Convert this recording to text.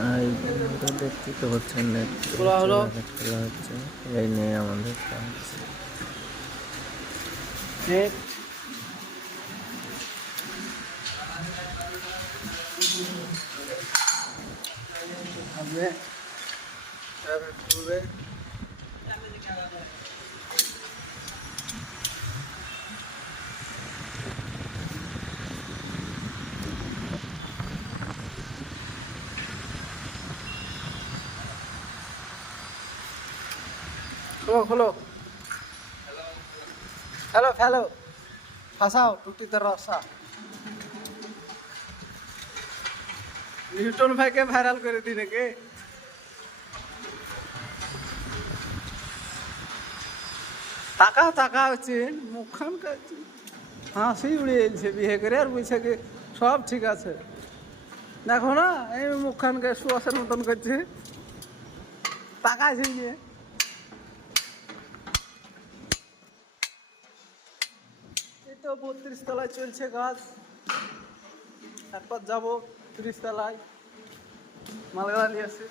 এই ভিডিওটা দেখতে তো পাচ্ছেন নেট খোলা হলো। খোলা হচ্ছে, এই নিয়ে আমাদের কাজ। নেট হবে, তারপরে খুলবে। খোলো খোলো, ফেলো ফেলো, ফাঁসাও টুটিতে রসা। নিউটন ভাইকে ভাইরাল করে দিই নাকি? টাকা টাকা হচ্ছে মুখখান কাছে হাসি উড়ে যাচ্ছে, বিয়ে করে আর বুঝছে কি সব ঠিক আছে। দেখো না এই মুখখানকে সুয়াসের মতন করছে, টাকা আছে যে। এই তো 32 তলায় চলছে কাজ, তারপর যাবো 30 তলায় মালগাড়ি আছে।